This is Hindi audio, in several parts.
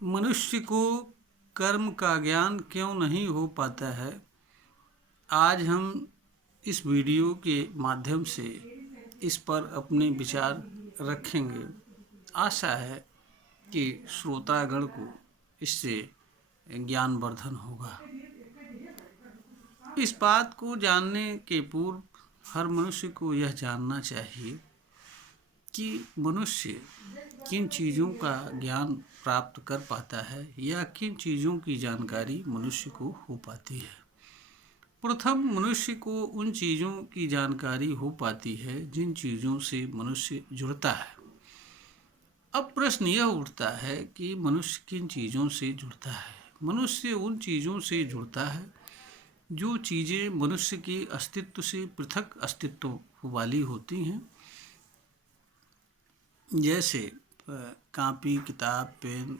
मनुष्य को कर्म का ज्ञान क्यों नहीं हो पाता है। आज हम इस वीडियो के माध्यम से इस पर अपने विचार रखेंगे। आशा है कि श्रोतागण को इससे ज्ञानवर्धन होगा। इस बात को जानने के पूर्व हर मनुष्य को यह जानना चाहिए कि मनुष्य किन चीज़ों का ज्ञान प्राप्त कर पाता है या किन चीज़ों की जानकारी मनुष्य को हो पाती है। प्रथम, मनुष्य को उन चीज़ों की जानकारी हो पाती है जिन चीज़ों से मनुष्य जुड़ता है। अब प्रश्न यह उठता है कि मनुष्य किन चीज़ों से जुड़ता है। मनुष्य उन चीज़ों से जुड़ता है जो चीज़ें मनुष्य के अस्तित्व से पृथक अस्तित्व वाली होती हैं, जैसे कॉपी, किताब, पेन,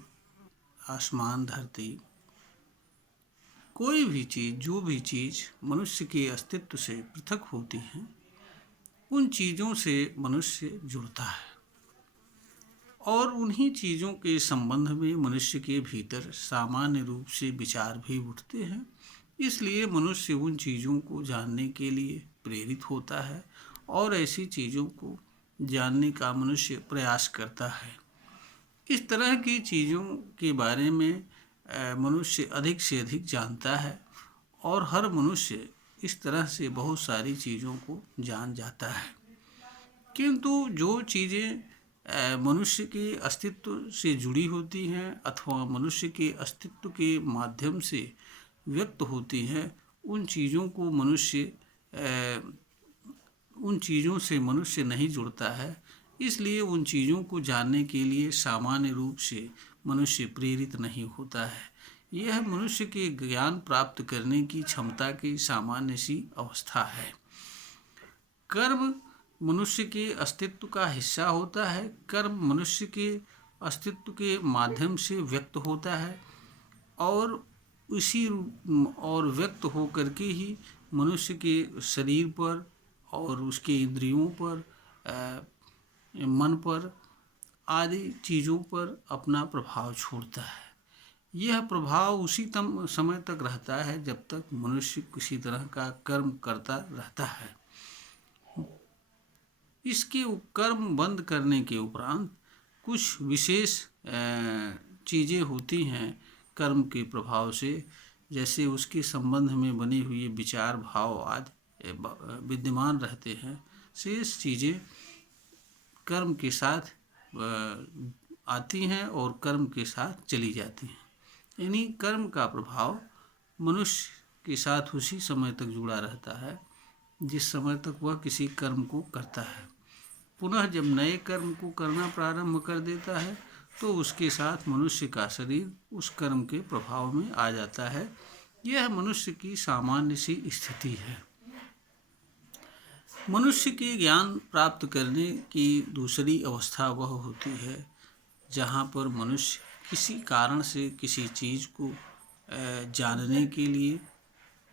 आसमान, धरती। कोई भी चीज़, जो भी चीज़ मनुष्य के अस्तित्व से पृथक होती हैं, उन चीज़ों से मनुष्य जुड़ता है और उन्हीं चीज़ों के संबंध में मनुष्य के भीतर सामान्य रूप से विचार भी उठते हैं। इसलिए मनुष्य उन चीज़ों को जानने के लिए प्रेरित होता है और ऐसी चीज़ों को जानने का मनुष्य प्रयास करता है। इस तरह की चीज़ों के बारे में मनुष्य अधिक से अधिक जानता है और हर मनुष्य इस तरह से बहुत सारी चीज़ों को जान जाता है। किंतु जो चीज़ें मनुष्य के अस्तित्व से जुड़ी होती हैं अथवा मनुष्य के अस्तित्व के माध्यम से व्यक्त होती हैं, उन चीज़ों से मनुष्य नहीं जुड़ता है। इसलिए उन चीज़ों को जानने के लिए सामान्य रूप से मनुष्य प्रेरित नहीं होता है। यह मनुष्य के ज्ञान प्राप्त करने की क्षमता की सामान्य सी अवस्था है। कर्म मनुष्य के अस्तित्व का हिस्सा होता है। कर्म मनुष्य के अस्तित्व के माध्यम से व्यक्त होता है और व्यक्त होकर के ही मनुष्य के शरीर पर और उसके इंद्रियों पर, मन पर आदि चीज़ों पर अपना प्रभाव छोड़ता है। यह प्रभाव उसी समय तक रहता है जब तक मनुष्य किसी तरह का कर्म करता रहता है। इसके कर्म बंद करने के उपरांत कुछ विशेष चीज़ें होती हैं कर्म के प्रभाव से, जैसे उसके संबंध में बनी हुई विचार, भाव आदि विद्यमान रहते हैं। शेष चीज़ें कर्म के साथ आती हैं और कर्म के साथ चली जाती हैं। यानी कर्म का प्रभाव मनुष्य के साथ उसी समय तक जुड़ा रहता है जिस समय तक वह किसी कर्म को करता है। पुनः जब नए कर्म को करना प्रारंभ कर देता है तो उसके साथ मनुष्य का शरीर उस कर्म के प्रभाव में आ जाता है। यह मनुष्य की सामान्य सी स्थिति है। मनुष्य के ज्ञान प्राप्त करने की दूसरी अवस्था वह होती है जहाँ पर मनुष्य किसी कारण से किसी चीज़ को जानने के लिए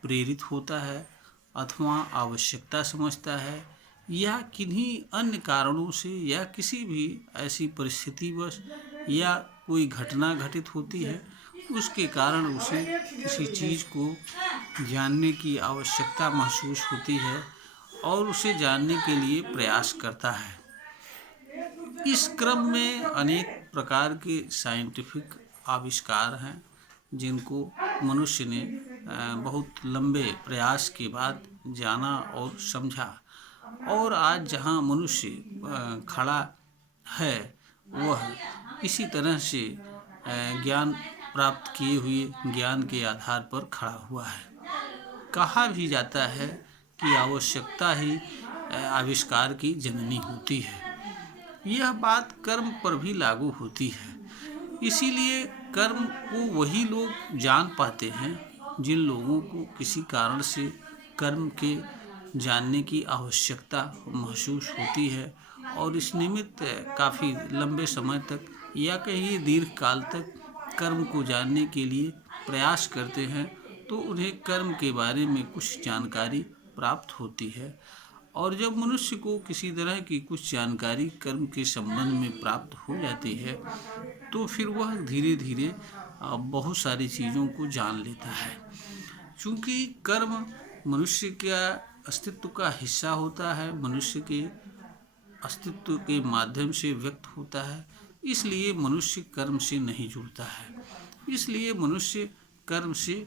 प्रेरित होता है अथवा आवश्यकता समझता है या किन्हीं अन्य कारणों से या किसी भी ऐसी परिस्थितिवश या कोई घटना घटित होती है, उसके कारण उसे किसी चीज़ को जानने की आवश्यकता महसूस होती है और उसे जानने के लिए प्रयास करता है। इस क्रम में अनेक प्रकार के साइंटिफिक आविष्कार हैं जिनको मनुष्य ने बहुत लंबे प्रयास के बाद जाना और समझा, और आज जहां मनुष्य खड़ा है वह इसी तरह से ज्ञान प्राप्त किए हुए ज्ञान के आधार पर खड़ा हुआ है। कहा भी जाता है कि आवश्यकता ही आविष्कार की जननी होती है। यह बात कर्म पर भी लागू होती है। इसीलिए कर्म को वही लोग जान पाते हैं जिन लोगों को किसी कारण से कर्म के जानने की आवश्यकता महसूस होती है और इस निमित्त काफ़ी लंबे समय तक या कहीं दीर्घ काल तक कर्म को जानने के लिए प्रयास करते हैं, तो उन्हें कर्म के बारे में कुछ जानकारी प्राप्त होती है और जब मनुष्य को किसी तरह की कुछ जानकारी कर्म के संबंध में प्राप्त हो जाती है तो फिर वह धीरे धीरे बहुत सारी चीज़ों को जान लेता है। चूँकि कर्म मनुष्य का अस्तित्व का हिस्सा होता है, मनुष्य के अस्तित्व के माध्यम से व्यक्त होता है, इसलिए मनुष्य कर्म से नहीं जुड़ता है। इसलिए मनुष्य कर्म से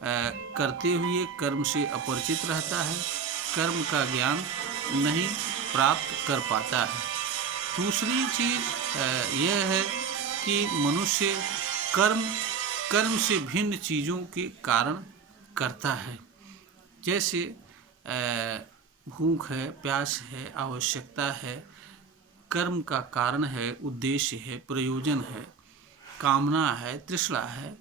करते हुए कर्म से अपरिचित रहता है, कर्म का ज्ञान नहीं प्राप्त कर पाता है। दूसरी चीज़ यह है कि मनुष्य कर्म से भिन्न चीज़ों के कारण करता है। जैसे भूख है, प्यास है, आवश्यकता है, कर्म का कारण है, उद्देश्य है, प्रयोजन है, कामना है, तृष्णा है,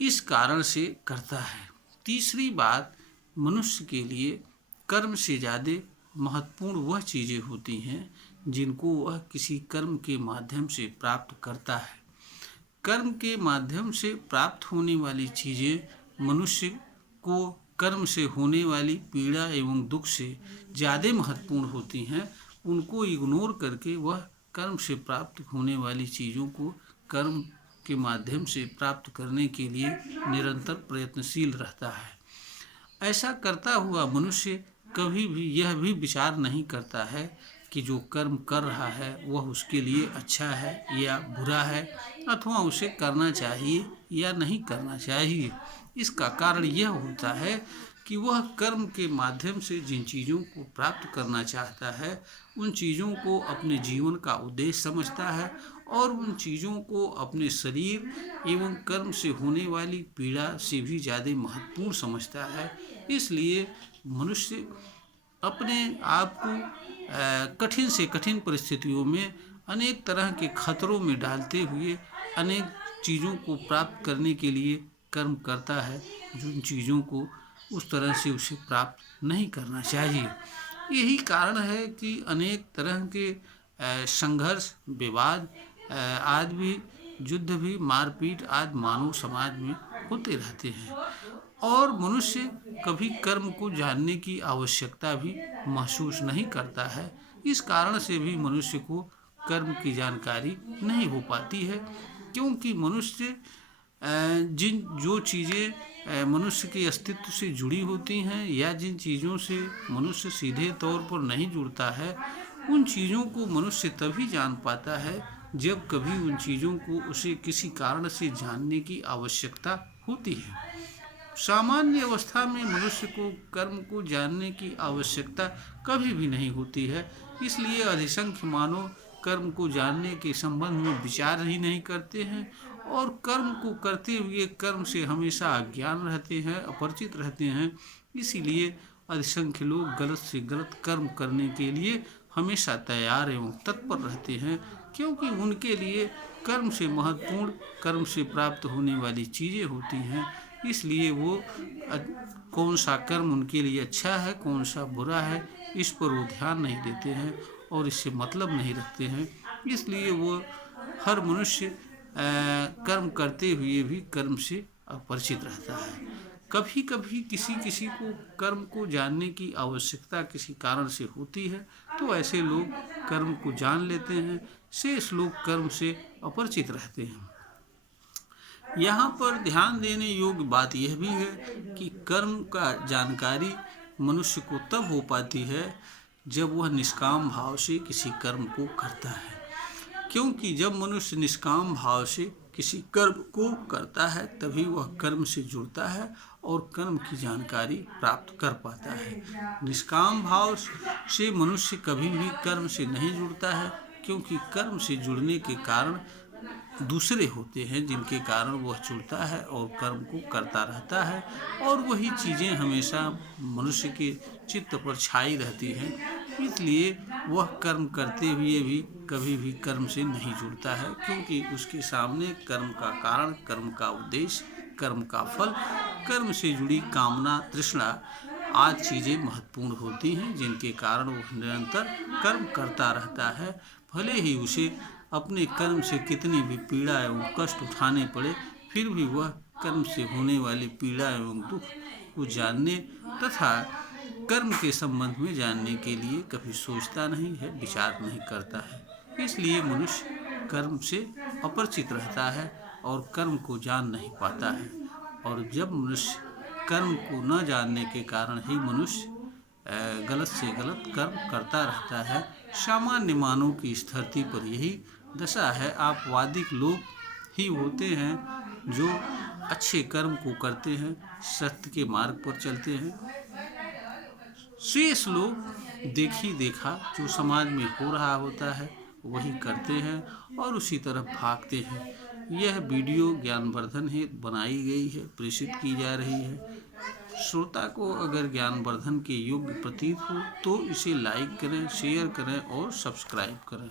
इस कारण से करता है। तीसरी बात, मनुष्य के लिए कर्म से ज़्यादा महत्वपूर्ण वह चीज़ें होती हैं जिनको वह किसी कर्म के माध्यम से प्राप्त करता है। कर्म के माध्यम से प्राप्त होने वाली चीज़ें मनुष्य को कर्म से होने वाली पीड़ा एवं दुख से ज़्यादा महत्वपूर्ण होती हैं। उनको इग्नोर करके वह कर्म से प्राप्त होने वाली चीज़ों को कर्म के माध्यम से प्राप्त करने के लिए निरंतर प्रयत्नशील रहता है। ऐसा करता हुआ मनुष्य कभी भी यह भी विचार नहीं करता है कि जो कर्म कर रहा है वह उसके लिए अच्छा है या बुरा है, अथवा उसे करना चाहिए या नहीं करना चाहिए। इसका कारण यह होता है कि वह कर्म के माध्यम से जिन चीज़ों को प्राप्त करना चाहता है उन चीज़ों को अपने जीवन का उद्देश्य समझता है और उन चीज़ों को अपने शरीर एवं कर्म से होने वाली पीड़ा से भी ज़्यादा महत्वपूर्ण समझता है। इसलिए मनुष्य अपने आप को कठिन से कठिन परिस्थितियों में अनेक तरह के खतरों में डालते हुए अनेक चीज़ों को प्राप्त करने के लिए कर्म करता है, जिन चीज़ों को उस तरह से उसे प्राप्त नहीं करना चाहिए। यही कारण है कि अनेक तरह के संघर्ष, विवाद आदि भी, युद्ध भी, मारपीट आदि मानव समाज में होते रहते हैं। और मनुष्य कभी कर्म को जानने की आवश्यकता भी महसूस नहीं करता है। इस कारण से भी मनुष्य को कर्म की जानकारी नहीं हो पाती है, क्योंकि मनुष्य जो चीज़ें मनुष्य के अस्तित्व से जुड़ी होती हैं या जिन चीज़ों से मनुष्य सीधे तौर पर नहीं जुड़ता है, उन चीज़ों को मनुष्य तभी जान पाता है जब कभी उन चीज़ों को उसे किसी कारण से जानने की आवश्यकता होती है। सामान्य अवस्था में मनुष्य को कर्म को जानने की आवश्यकता कभी भी नहीं होती है। इसलिए अधिसंख्य मानव कर्म को जानने के संबंध में विचार ही नहीं करते हैं और कर्म को करते हुए कर्म से हमेशा अज्ञान रहते हैं, अपरिचित रहते हैं। इसीलिए अधिसंख्य लोग गलत से गलत कर्म करने के लिए हमेशा तैयार एवं तत्पर रहते हैं, क्योंकि उनके लिए कर्म से महत्वपूर्ण कर्म से प्राप्त होने वाली चीज़ें होती हैं। इसलिए वो कौन सा कर्म उनके लिए अच्छा है, कौन सा बुरा है, इस पर वो ध्यान नहीं देते हैं और इससे मतलब नहीं रखते हैं। इसलिए वो हर मनुष्य कर्म करते हुए भी कर्म से अपरिचित रहता है। कभी कभी किसी को कर्म को जानने की आवश्यकता किसी कारण से होती है तो ऐसे लोग कर्म को जान लेते हैं, शेष लोग कर्म से अपरिचित रहते हैं। यहाँ पर ध्यान देने योग्य बात यह भी है कि कर्म का जानकारी मनुष्य को तब हो पाती है जब वह निष्काम भाव से किसी कर्म को करता है, क्योंकि जब मनुष्य निष्काम भाव से किसी कर्म को करता है तभी वह कर्म से जुड़ता है और कर्म की जानकारी प्राप्त कर पाता है। निष्काम भाव से मनुष्य कभी भी कर्म से नहीं जुड़ता है, क्योंकि कर्म से जुड़ने के कारण दूसरे होते हैं जिनके कारण वह जुड़ता है और कर्म को करता रहता है, और वही चीज़ें हमेशा मनुष्य के चित्त पर छाई रहती हैं। इसलिए वह कर्म करते हुए भी कभी भी कर्म से नहीं जुड़ता है, क्योंकि उसके सामने कर्म का कारण, कर्म का उद्देश्य, कर्म का फल, कर्म से जुड़ी कामना, तृष्णा आदि चीज़ें महत्वपूर्ण होती हैं, जिनके कारण वह निरंतर कर्म करता रहता है। भले ही उसे अपने कर्म से कितनी भी पीड़ा एवं कष्ट उठाने पड़े, फिर भी वह कर्म से होने वाली पीड़ा एवं दुख को जानने तथा कर्म के संबंध में जानने के लिए कभी सोचता नहीं है, विचार नहीं करता है। इसलिए मनुष्य कर्म से अपरिचित रहता है और कर्म को जान नहीं पाता है। और जब मनुष्य कर्म को न जानने के कारण ही मनुष्य गलत से गलत कर्म करता रहता है। सामान्य मानव की इस धरती पर यही दशा है। आपवादिक लोग ही होते हैं जो अच्छे कर्म को करते हैं, सत्य के मार्ग पर चलते हैं। शेष लोग देखी देखा जो समाज में हो रहा होता है वही करते हैं और उसी तरफ भागते हैं। यह वीडियो ज्ञानवर्धन हेतु बनाई गई है, प्रेषित की जा रही है। श्रोता को अगर ज्ञानवर्धन के योग्य प्रतीत हो तो इसे लाइक करें, शेयर करें और सब्सक्राइब करें।